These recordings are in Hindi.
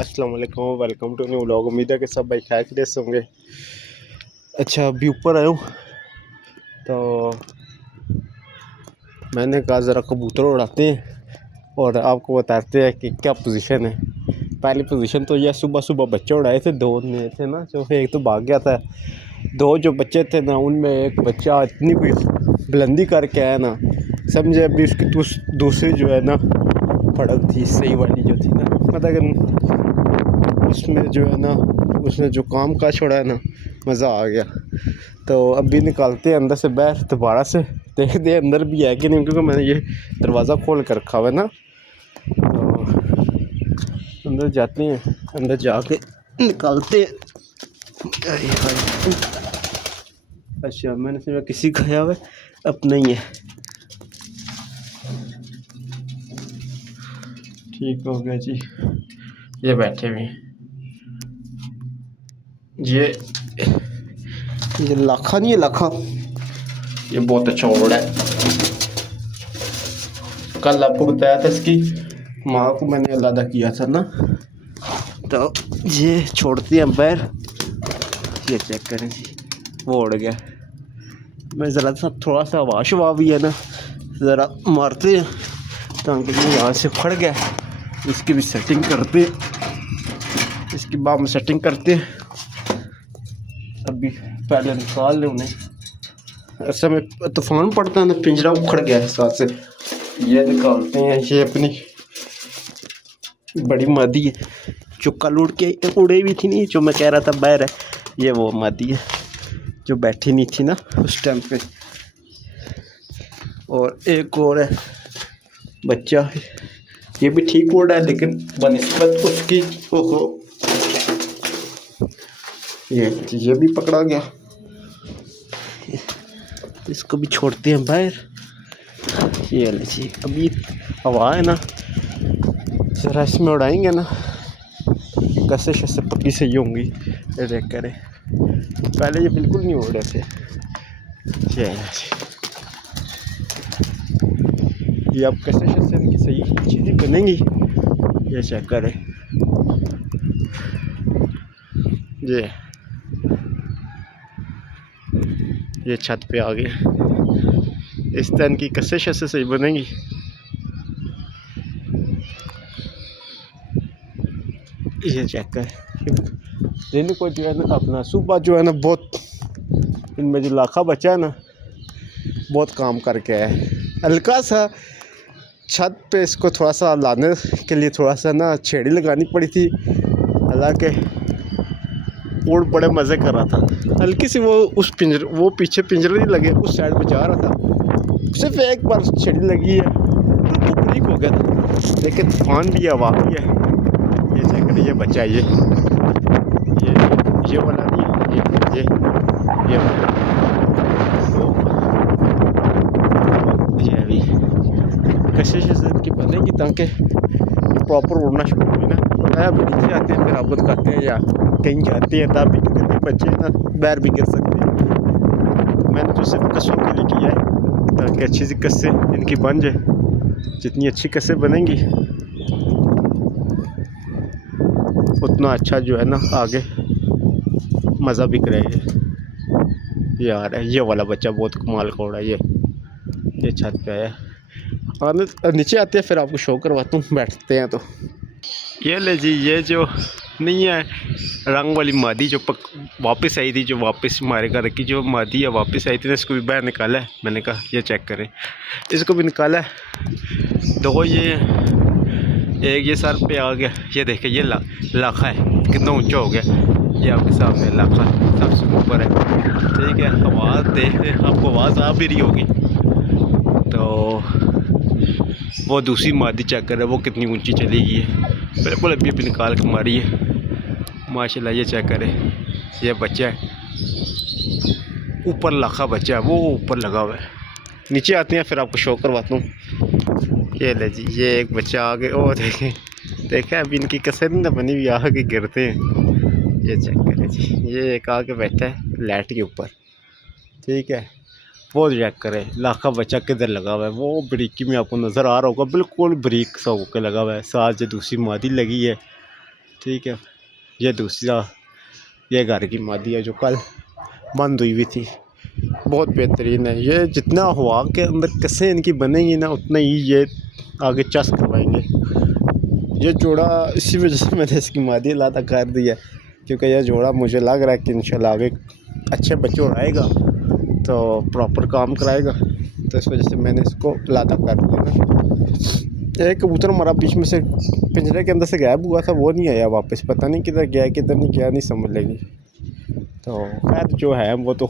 अस्सलाम वालेकुम, वेलकम टू न्यू व्लॉग। उम्मीद है कि सब भाई खैरियत से होंगे। अच्छा, अभी ऊपर आया हूँ तो मैंने कहा ज़रा कबूतर उड़ाते हैं और आपको बताते हैं कि क्या पोजीशन है। पहली पोजीशन तो यह सुबह सुबह बच्चे उड़ाए थे, दो ने थे ना, जो एक तो भाग गया था। दो जो बच्चे थे ना, उनमें एक बच्चा इतनी कोई बुलंदी करके आया ना, समझे। अभी उसकी दूसरी जो है ना फड़क थी, सही वाली जो थी ना, मतलब उसमें जो है ना, उसने जो काम का छोड़ा है ना, मज़ा आ गया। तो अभी निकालते हैं अंदर से बाहर, दोबारा से देखते हैं अंदर भी है कि नहीं, क्योंकि मैंने ये दरवाज़ा खोल कर रखा हुआ है ना। तो अंदर जाते हैं, अंदर जाके निकालते हैं। अच्छा, मैंने समझा किसी का आया हुआ है, अपना ही है। ठीक हो गया जी, ये बैठे हुए हैं। ये लाखा नहीं है, लाखा ये बहुत अच्छा वर्ड है। कल आपको बताया था इसकी माँ को मैंने अलादा किया था ना, तो ये छोड़ती हैं बाहर। ये चेक करें जी, वो उड़ गया। मैं ज़रा सा थोड़ा सा हवा शवा भी है ना, ज़रा मारते हैं ताकि ये यहाँ से फट गया। इसकी भी सेटिंग करते, इसकी बाद में सेटिंग करते। अभी पहले निकाल ले उन्हें। ऐसा में तूफान पड़ता है ना, पिंजरा उखड़ गया है साथ से। ये निकालते हैं। ये अपनी बड़ी मादी है जो कल उड़ के उड़े भी थी नहीं, जो मैं कह रहा था बाहर है। ये वो मादी है जो बैठी नहीं थी ना उस टाइम पे। और एक और है बच्चा, ये भी ठीक उड़ा है, लेकिन बनिस्बत उसकी ओहो, ये भी पकड़ा गया। इसको भी छोड़ते हैं बाहर। ये लीजिए, अभी हवा है ना, जरा इसमें उड़ाएंगे ना, कैसे शैसे पक्की सही होंगी। ये देख करें, पहले ये बिल्कुल नहीं उड़ रहे थे। ये अब कैसे शैसे इनकी सही चीज़ें बनेंगी, ये चेक करें। ये छत पे आ गए। इस तरह की कैसे शैसे सही बनेंगी। ये चेक करें। दिन को जो है ना, अपना सुबह जो है ना, बहुत इनमें जो लाखा बचा है ना, बहुत काम करके आया है। हल्का सा छत पे इसको थोड़ा सा लाने के लिए थोड़ा सा ना छेड़ी लगानी पड़ी थी, हालांकि उड़ बड़े मज़े कर रहा था। हल्की सी वो उस पिंजरे, वो पीछे पिंजरे नहीं लगे, उस साइड में जा रहा था। सिर्फ एक बार छेड़ी लगी है, वो ब्रेक हो गया था, लेकिन तूफान भी है, हवा भी है। ये चेक करिए, ये बच्चा ये वाला नहीं है, ये वाला। तो ये अभी कशिश की बनेगी ताकि प्रॉपर उड़ना शुरू हो ना। बताया अभी नीचे आते हैं, फिर आपको दिखाते हैं, या कहीं जाते हैं तब भी, क्योंकि बच्चे ना बैर भी गिर सकते हैं। मैंने तो सिर्फ कसों के लिए किया है ताकि अच्छी सी कस्से इनकी बन जाए। जितनी अच्छी कस्से बनेंगी उतना अच्छा जो है ना, आगे मज़ा भी करेगा। यार ये वाला बच्चा बहुत कमाल का उड़ा है। ये छत पे आया। आने नीचे आते हैं, फिर आपको शो करवाता हूँ, बैठते हैं। तो ये ले जी, ये जो नहीं है रंग वाली मादी जो वापस आई थी, जो वापस हमारे घर की जो मादी है वापस आई थी ना, इसको भी बाहर निकाला है। मैंने कहा ये चेक करें, इसको भी निकाला है। दो ये, एक ये सर पे आ गया। ये देखे, ये लाखा है, कितना ऊंचा हो गया। ये आपके सामने लाखा सबसे ऊपर है। ठीक है, आवाज़ देख रहे, आपको आवाज़ आ भी रही होगी। तो वो दूसरी मादी चेक कर रहे, वो कितनी ऊंची चली गई है। बिल्कुल अभी निकाल के मारी है माशाल्लाह। ये चेक करें, ये बच्चा है ऊपर, लाखा बच्चा है, वो ऊपर लगा हुआ है। नीचे आते हैं, फिर आपको शो करवाता हूँ। ये ले जी, ये एक बच्चा आगे, ओ देखें अभी इनकी कसर ना बनी हुई, आगे गिरते हैं। ये चेक करें जी, ये एक आगे बैठा है लाइट के ऊपर। ठीक है, वो चेक करें लाखा बच्चा किधर लगा हुआ है। वो बरीकी में आपको नज़र आ रहा होगा, बिल्कुल बरीक सा होकर लगा हुआ है। साथ जो दूसरी मादी लगी है, ठीक है। ये दूसरा, ये घर की मादी है जो कल बंद हुई थी, बहुत बेहतरीन है। ये जितना हवा के अंदर कैसे इनकी बनेगी ना, उतना ही ये आगे चस करवाएंगे। ये जोड़ा इसी वजह से मैंने इसकी मादी लाता कर दिया, क्योंकि यह जोड़ा मुझे लग रहा है कि इंशाल्लाह आगे अच्छे बच्चे आएगा तो प्रॉपर काम कराएगा, तो इस वजह से मैंने इसको लाता कर दिया। एक कबूतर हमारा बीच में से पिंजरे के अंदर से गायब हुआ था, वो नहीं आया वापस, पता नहीं किधर गया किधर नहीं गया, नहीं समझ लेगी। तो खैर जो है वो तो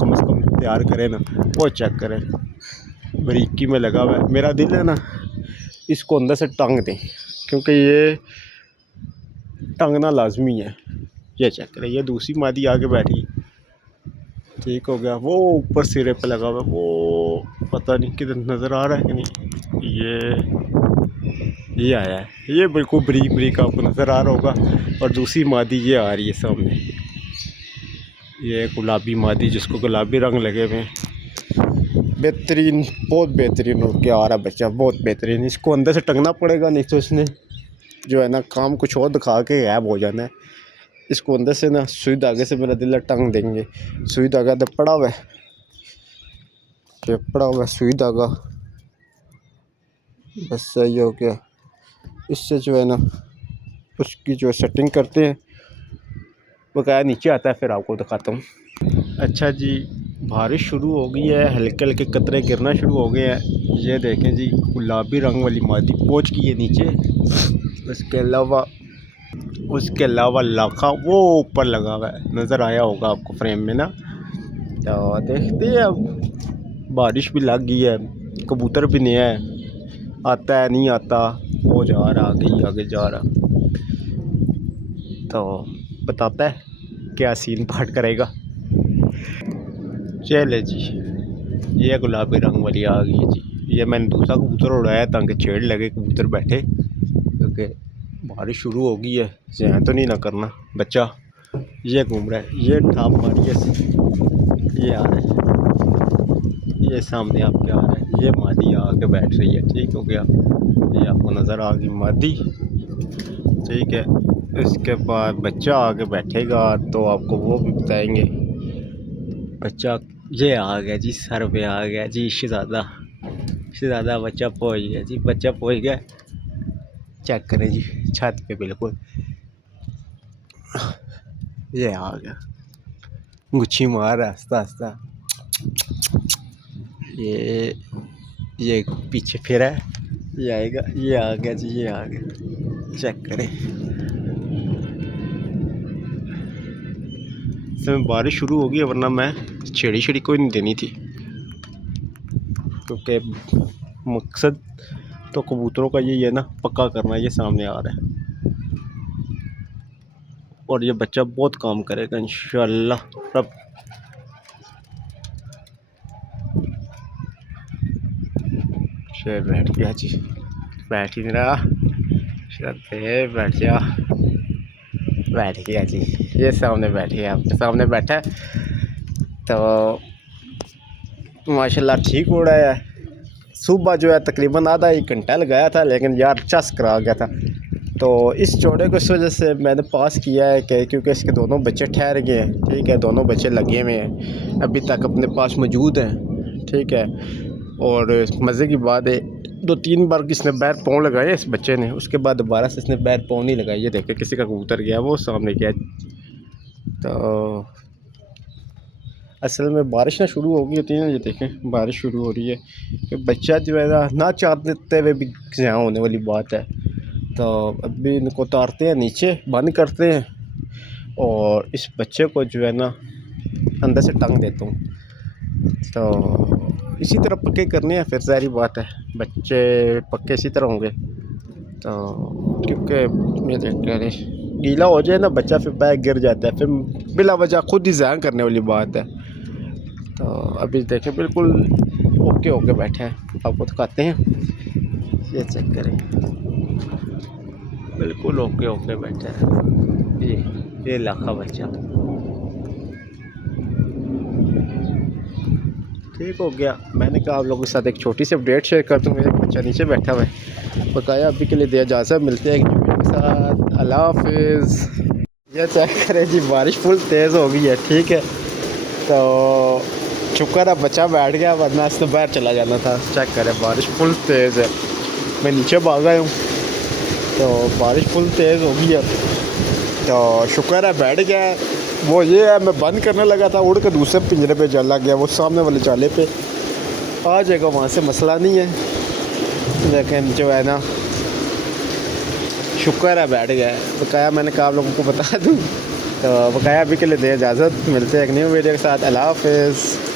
कम से कम तैयार करें ना, वो चेक करें, बारीकी में लगा हुआ है। मेरा दिल है ना इसको अंदर से टांग दें, क्योंकि ये टांगना लाजमी है। ये चेक करें, ये दूसरी मादी आगे बैठी, ठीक हो गया। वो ऊपर सिरे पे लगा हुआ है, वो पता नहीं किधर नज़र आ रहा है कि नहीं। ये आया है, ये बिल्कुल बरीक बरीक आपको नज़र आ रहा होगा। और दूसरी मादी ये आ रही है सामने, ये गुलाबी मादी जिसको गुलाबी रंग लगे हुए हैं। बेहतरीन, बहुत बेहतरीन हो क्या आ रहा है बच्चा, बहुत बेहतरीन। इसको अंदर से टंगना पड़ेगा, नहीं तो इसने जो है ना काम कुछ और दिखा के गायब हो जाना है। इसको अंदर से ना सुई धागे से मेरा दिल टंग देंगे। सुई धागा तो पड़ा हुआ है, पड़ा हुआ है सुई धागा, बस सही हो गया। इससे जो है ना उसकी जो सेटिंग करते हैं, बकाया नीचे आता है, फिर आपको दिखाता हूँ। अच्छा जी, बारिश शुरू हो गई है, हल्के हल्के कतरे गिरना शुरू हो गए हैं। ये देखें जी, गुलाबी रंग वाली मादी पहुँच गई है नीचे। उसके अलावा लाखा वो ऊपर लगा हुआ है, नज़र आया होगा आपको फ्रेम में ना। तो देखते हैं, अब बारिश भी लग गई है, कबूतर भी नया है, आता है नहीं आता, वो जा रहा आगे जा रहा, तो बताता है क्या सीन पाठ करेगा। चले जी, ये गुलाबी रंग वाली आ गई है जी। ये मैंने दूसरा कबूतर उड़ाया ताकि छेड़ लगे, कबूतर बैठे, क्योंकि बारिश शुरू हो गई है। जहाँ तो नहीं ना करना बच्चा, ये घूम रहा है, ये ठाप मारिए, ये आ रहा है, ये सामने आपके आ रहा है, ये मादी आके बैठ रही है, ठीक हो गया। ये आपको नज़र आ गई मादी, ठीक है। इसके बाद बच्चा आके बैठेगा तो आपको वो भी बताएंगे। बच्चा ये आ गया जी, सर पे आ गया जी, शहज़ादा बच्चा पहुंच गया जी, बच्चा पहुंच गया। चेक करें जी, छत पे बिल्कुल ये आ गया, गुच्छी मार रहा है आस्ता। ये पीछे फिर है, ये आएगा, ये आ गया जी, ये आ गया। चेक करें, इसमें बारिश शुरू हो गई, वरना मैं छेड़ी कोई नहीं देनी थी, क्योंकि मकसद तो कबूतरों का यही है ना, पक्का करना। ये सामने आ रहा है और ये बच्चा बहुत काम करेगा इंशाल्लाह रब। शेर बैठ गया जी, बैठ ही नहीं रहा, बैठ गया जी, ये सामने बैठे, आपके सामने बैठा है। तो माशाल्लाह ठीक हो रहा है। सुबह जो है तकरीबन आधा 1 घंटा लगाया था, लेकिन यार चस करा गया था। तो इस जोड़े को इस वजह से मैंने पास किया है कि क्योंकि इसके दोनों बच्चे ठहर गए हैं, ठीक है, दोनों बच्चे लगे हुए हैं, अभी तक अपने पास मौजूद हैं, ठीक है। और मज़े की बात है, 2-3 बार किसने बैर पाँव लगाए इस बच्चे ने, उसके बाद दोबारा से इसने बैर पाँव नहीं लगाई। ये देखे किसी का कबूतर गया, वो सामने गया। तो असल में बारिश ना शुरू हो गई होती है ना, ये देखें बारिश शुरू हो रही है, कि बच्चा जो है ना चाहते हुए भी यहाँ होने वाली बात है। तो अभी इनको उतारते हैं नीचे, बंद करते हैं, और इस बच्चे को जो है ना अंदर से टांग देता हूँ। तो इसी तरह पक्के करने हैं, फिर सारी बात है, बच्चे पक्के इसी तरह होंगे। तो क्योंकि ये देख गीला हो जाए ना बच्चा, फिर बैग गिर जाता है, फिर बिला वजह खुद ही ज़ाया करने वाली बात है। तो अभी देखें बिल्कुल ओके बैठे हैं, आपको दिखाते हैं, ये चेक करें, बिल्कुल ओके बैठे हैं। ये लाखा बच्चा ठीक हो गया। मैंने कहा आप लोगों के साथ एक छोटी सी अपडेट शेयर कर दूँ। मेरा बच्चा नीचे बैठा हुआ है, बकाया अभी के लिए दिया इजाज़त, मिलते हैं एक साथ, अल्लाह हाफिज़। ये चेक करें जी, बारिश फुल तेज़ हो गई है, ठीक है। तो शुक्र है बच्चा बैठ गया, वरना इसने बाहर चला जाना था। चेक करें, बारिश फुल तेज़ है। मैं नीचे भाग आया हूँ, तो बारिश फुल तेज़ हो गई है। तो शुक्र है बैठ गया। वो ये है, मैं बंद करने लगा था, उड़ के दूसरे पिंजरे पे चला गया, वो सामने वाले चाले पे आ जाएगा, वहाँ से मसला नहीं है। लेकिन जो है ना, शुक्र है बैठ गया। बकाया मैंने कहा आप लोगों को बता दूँ, तो बकाया अभी के लिए दे इजाज़त। मिलते हैं एक न्यू वीडियो के साथ। अल्लाह हाफिज़।